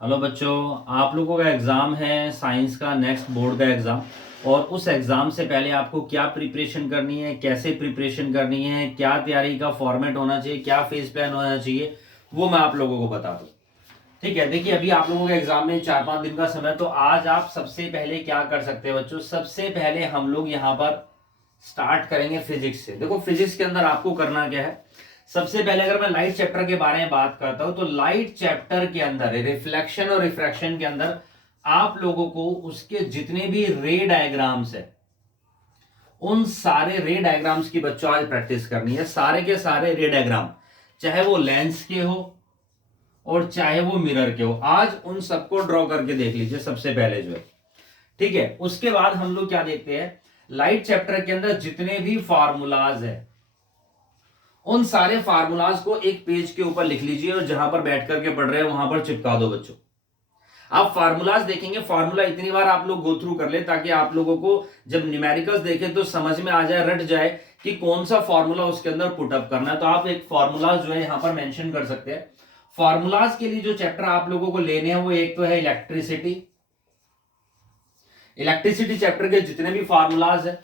Hello बच्चों, आप लोगों का एग्ज़ाम है साइंस का, नेक्स्ट बोर्ड का एग्ज़ाम। और उस एग्ज़ाम से पहले आपको क्या प्रिपरेशन करनी है, कैसे प्रिपरेशन करनी है, क्या तैयारी का फॉर्मेट होना चाहिए, क्या फेज प्लान होना चाहिए, वो मैं आप लोगों को बता दूं। ठीक है, देखिए अभी आप लोगों के एग्जाम में 4-5 दिन का समय, तो आज आप सबसे पहले क्या कर सकते हैं बच्चों। सबसे पहले हम लोग यहाँ पर स्टार्ट करेंगे फिजिक्स से। देखो फिजिक्स के अंदर आपको करना क्या है। सबसे पहले अगर मैं लाइट चैप्टर के बारे में बात करता हूं तो लाइट चैप्टर के अंदर रिफ्लेक्शन और रिफ्रैक्शन के अंदर आप लोगों को उसके जितने भी रे डायग्राम्स है, उन सारे रे डायग्राम्स की बच्चों आज प्रैक्टिस करनी है। सारे के सारे रे डायग्राम, चाहे वो लेंस के हो और चाहे वो मिरर के हो, आज उन सबको ड्रॉ करके देख लीजिए सबसे पहले जो है। ठीक है, उसके बाद हम लोग क्या देखते हैं, लाइट चैप्टर के अंदर जितने भी फार्मूलाज है, उन सारे फार्मूलाज को एक पेज के ऊपर लिख लीजिए और जहां पर बैठ करके पढ़ रहे हैं वहां पर चिपका दो बच्चों। आप फार्मूलाज देखेंगे, फार्मूला इतनी बार आप लोग गो थ्रू कर ले ताकि आप लोगों को जब न्यूमेरिकल्स देखे तो समझ में आ जाए, रट जाए कि कौन सा फार्मूला उसके अंदर पुटअप करना है। तो आप एक फार्मूला जो है यहां पर मेंशन कर सकते हैं। फार्मूलाज के लिए जो चैप्टर आप लोगों को लेने हैं वो एक तो है इलेक्ट्रिसिटी। इलेक्ट्रिसिटी चैप्टर के जितने भी फार्मूलाज है,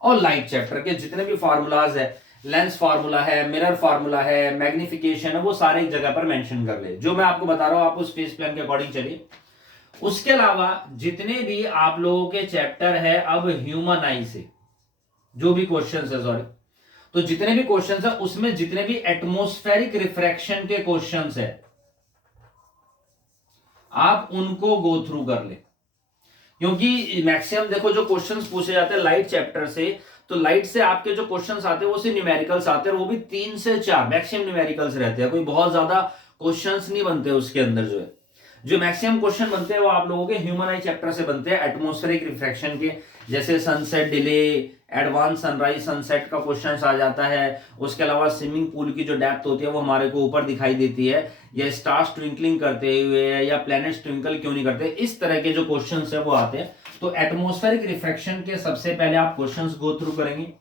और लाइट चैप्टर के जितने भी फार्मूलाज है, लेंस फार्मूला है, मिरर फार्मूला है, मैग्निफिकेशन है, वो सारे एक जगह पर मेंशन कर ले। जो मैं आपको बता रहा हूं आप उस फेस प्लान के अकॉर्डिंग चलिए। उसके अलावा जितने भी आप लोगों के चैप्टर है, अब ह्यूमन आई से जो भी क्वेश्चंस है, सॉरी, तो जितने भी क्वेश्चंस है उसमें जितने भी एटमॉस्फेरिक रिफ्रैक्शन के क्वेश्चंस है, आप उनको गो थ्रू कर ले। क्योंकि मैक्सिमम देखो जो क्वेश्चंस पूछे जाते हैं लाइट चैप्टर से, तो लाइट से आपके जो क्वेश्चंस आते हैं वो सिर्फ न्यूमेरिकल्स आते हैं, और वो भी 3 से 4 मैक्सिमम न्यूमेरिकल्स रहते हैं। कोई बहुत ज्यादा क्वेश्चंस नहीं बनते उसके अंदर। जो है जो मैक्सिमम क्वेश्चन बनते हैं वो आप लोगों के ह्यूमन आई चैप्टर से बनते हैं, एटमॉस्फेरिक रिफ्रैक्शन के। जैसे sunset delay, advance sunrise sunset का क्वेश्चन आ जाता है। उसके अलावा स्विमिंग पूल की जो डेप्थ होती है वो हमारे को ऊपर दिखाई देती है, या स्टार्स ट्विंकलिंग करते हुए, या प्लैनेट्स ट्विंकल क्यों नहीं करते, इस तरह के जो क्वेश्चंस है वो आते हैं। तो एटमॉस्फेरिक रिफ्रैक्शन के सबसे पहले आप क्वेश्चंस गो थ्रू करेंगे।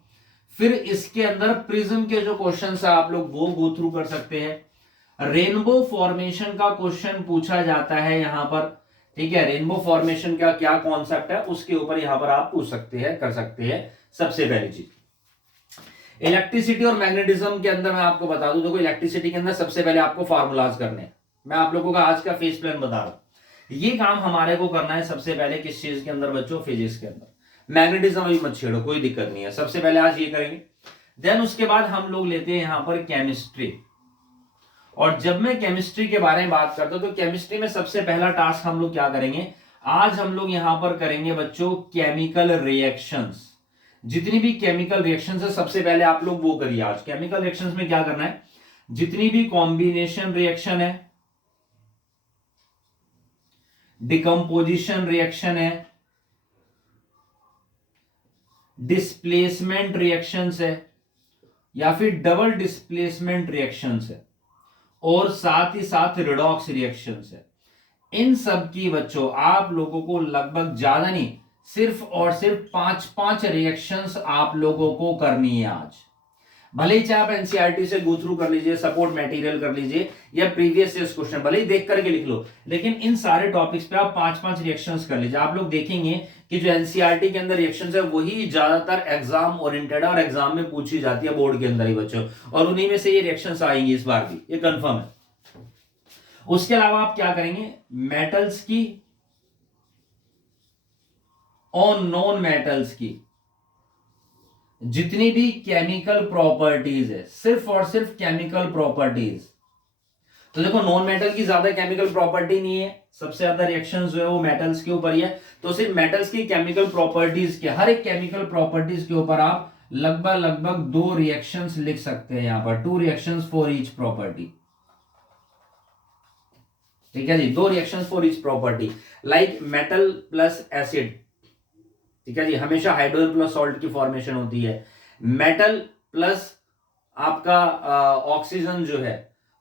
फिर इसके अंदर प्रिज्म के जो क्वेश्चंस है आप लोग वो गो थ्रू कर सकते हैं। रेनबो फॉर्मेशन का क्वेश्चन पूछा जाता है यहां पर। ठीक है, रेनबो फॉर्मेशन का क्या कॉन्सेप्ट है उसके ऊपर यहां पर आप पूछ सकते हैं, कर सकते हैं। सबसे पहली चीज इलेक्ट्रिसिटी और मैग्नेटिज्म के अंदर मैं आपको बता दूं, देखो इलेक्ट्रिसिटी के अंदर सबसे पहले आपको फार्मूलाज करने हैं। मैं आप लोगों का आज का फेस प्लान बता रहा हूं। ये काम हमारे को करना है सबसे पहले किस चीज के अंदर बच्चों, फिजिक्स के अंदर। मैग्नेटिज्म अभी मत छेड़ो, कोई दिक्कत नहीं है, सबसे पहले आज ये करेंगे। देन उसके बाद हम लोग लेते हैं यहां पर केमिस्ट्री। और जब मैं केमिस्ट्री के बारे में बात करता हूं तो केमिस्ट्री में सबसे पहला टास्क हम लोग क्या करेंगे, आज हम लोग यहां पर करेंगे बच्चों केमिकल रिएक्शंस। जितनी भी केमिकल रिएक्शंस है सबसे पहले आप लोग वो करिए। आज केमिकल रिएक्शंस में क्या करना है, जितनी भी कॉम्बिनेशन रिएक्शन है, डिकम्पोजिशन रिएक्शन है, डिस्प्लेसमेंट रिएक्शंस है, या फिर डबल डिस्प्लेसमेंट रिएक्शंस है, और साथ ही साथ रिडॉक्स रिएक्शंस है, इन सब की बच्चों आप लोगों को लगभग ज्यादा नहीं, सिर्फ और सिर्फ 5-5 रिएक्शंस आप लोगों को करनी है आज। भले ही चाहे आप एनसीईआरटी से गो थ्रू कर लीजिए, सपोर्ट मटेरियल कर लीजिए, या प्रीवियस ईयर क्वेश्चन भले ही देख करके लिख लो, लेकिन इन सारे टॉपिक्स पे आप 5-5 रिएक्शंस कर लीजिए। आप लोग देखेंगे कि जो एनसीईआरटी के अंदर रिएक्शंस है वही ज्यादातर एग्जाम ओरिएंटेड और एग्जाम में पूछी जाती है बोर्ड के अंदर ही बच्चों, और उन्हीं में से ये रिएक्शंस आएंगी इस बार भी, ये कंफर्म है। उसके अलावा आप क्या करेंगे, मेटल्स की और नॉन मेटल्स की जितनी भी केमिकल प्रॉपर्टीज है, सिर्फ और सिर्फ केमिकल प्रॉपर्टीज। तो देखो नॉन मेटल की ज्यादा केमिकल प्रॉपर्टी नहीं है, सबसे ज्यादा रिएक्शंस जो है वो मेटल्स के ऊपर ही है। तो सिर्फ मेटल्स की केमिकल प्रॉपर्टीज के, हर एक केमिकल प्रॉपर्टीज के ऊपर आप लगभग लगभग 2 रिएक्शंस लिख सकते हैं यहां पर, 2 रिएक्शंस फॉर ईच प्रॉपर्टी। ठीक है जी, 2 reactions for each property, like metal plus acid. ठीक है जी, हमेशा हाइड्रोजन प्लस सॉल्ट की फॉर्मेशन होती है। मेटल प्लस आपका ऑक्सीजन जो है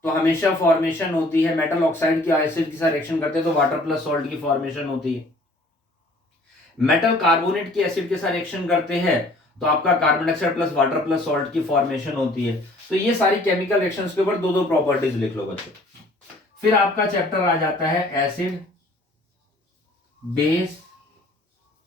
तो हमेशा फॉर्मेशन होती है, मेटल ऑक्साइड की एसिड के साथ रिएक्शन करते हैं तो वाटर प्लस सॉल्ट की फॉर्मेशन होती है। मेटल कार्बोनेट की एसिड के साथ रिएक्शन करते हैं तो आपका carbon dioxide plus water plus salt की फॉर्मेशन होती है। तो ये सारी केमिकल रिएक्शंस के ऊपर दो दो प्रॉपर्टीज लिख लो बच्चों। फिर आपका चैप्टर आ जाता है एसिड, बेस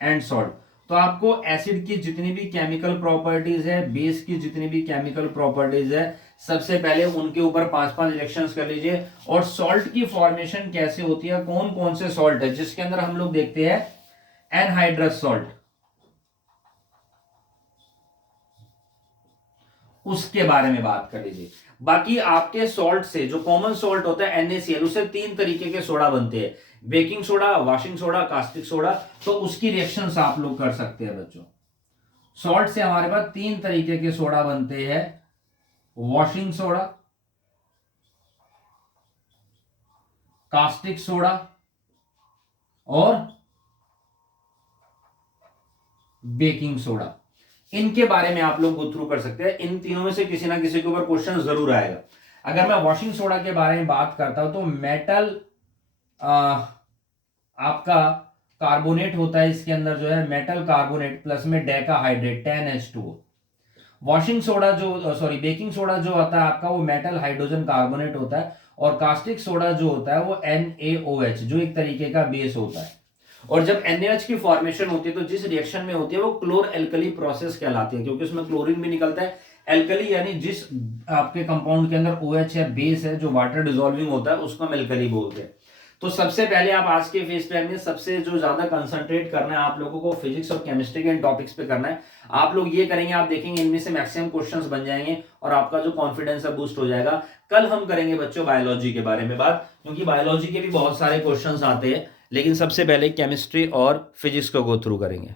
एंड सॉल्ट। तो आपको एसिड की जितनी भी केमिकल प्रॉपर्टीज है, बेस की जितनी भी केमिकल प्रॉपर्टीज है, सबसे पहले उनके ऊपर 5-5 रिएक्शंस कर लीजिए। और सॉल्ट की फॉर्मेशन कैसे होती है, कौन कौन से सॉल्ट है, जिसके अंदर हम लोग देखते हैं एनहाइड्रस सॉल्ट, उसके बारे में बात कर लीजिए। बाकी आपके सॉल्ट से जो कॉमन सॉल्ट होता है NaCl, उससे 3 तरीके के सोडा बनते हैं, baking soda, washing soda, caustic soda. तो उसकी रिएक्शंस आप लोग कर सकते हैं बच्चों। सॉल्ट से हमारे पास 3 तरीके के सोडा बनते हैं, वॉशिंग सोडा, कास्टिक सोडा और बेकिंग सोडा। इनके बारे में आप लोग गो थ्रू कर सकते हैं। इन तीनों में से किसी ना किसी के ऊपर क्वेश्चन जरूर आएगा। अगर मैं वॉशिंग सोडा के बारे में बात करता हूं तो मेटल आपका कार्बोनेट होता है, इसके अंदर जो है मेटल कार्बोनेट प्लस में डेकाहाइड्रेट 10H2O। वॉशिंग सोडा जो सॉरी बेकिंग सोडा जो होता है आपका, वो मेटल हाइड्रोजन कार्बोनेट होता है। और कास्टिक सोडा जो होता है वो NaOH, जो एक तरीके का बेस होता है। और जब NaOH की फॉर्मेशन होती है तो जिस रिएक्शन में होती है वो क्लोर एल्कली प्रोसेस कहलाती है, क्योंकि उसमें क्लोरीन भी निकलता है। एल्कली यानी जिस आपके कंपाउंड के अंदर OH है, बेस है, जो वाटर डिसॉल्विंग होता है, उसको हम एल्कली बोलते हैं। तो सबसे पहले आप आज के फेस टाइम में सबसे जो ज्यादा कंसंट्रेट करना है आप लोगों को फिजिक्स और केमिस्ट्री के इन टॉपिक्स पे करना है। आप लोग ये करेंगे, आप देखेंगे इनमें से मैक्सिमम क्वेश्चंस बन जाएंगे और आपका जो कॉन्फिडेंस है बूस्ट हो जाएगा। कल हम करेंगे बच्चों बायोलॉजी के बारे में बात, क्योंकि बायोलॉजी के भी बहुत सारे क्वेश्चंस आते हैं, लेकिन सबसे पहले केमिस्ट्री और फिजिक्स को गो थ्रू करेंगे।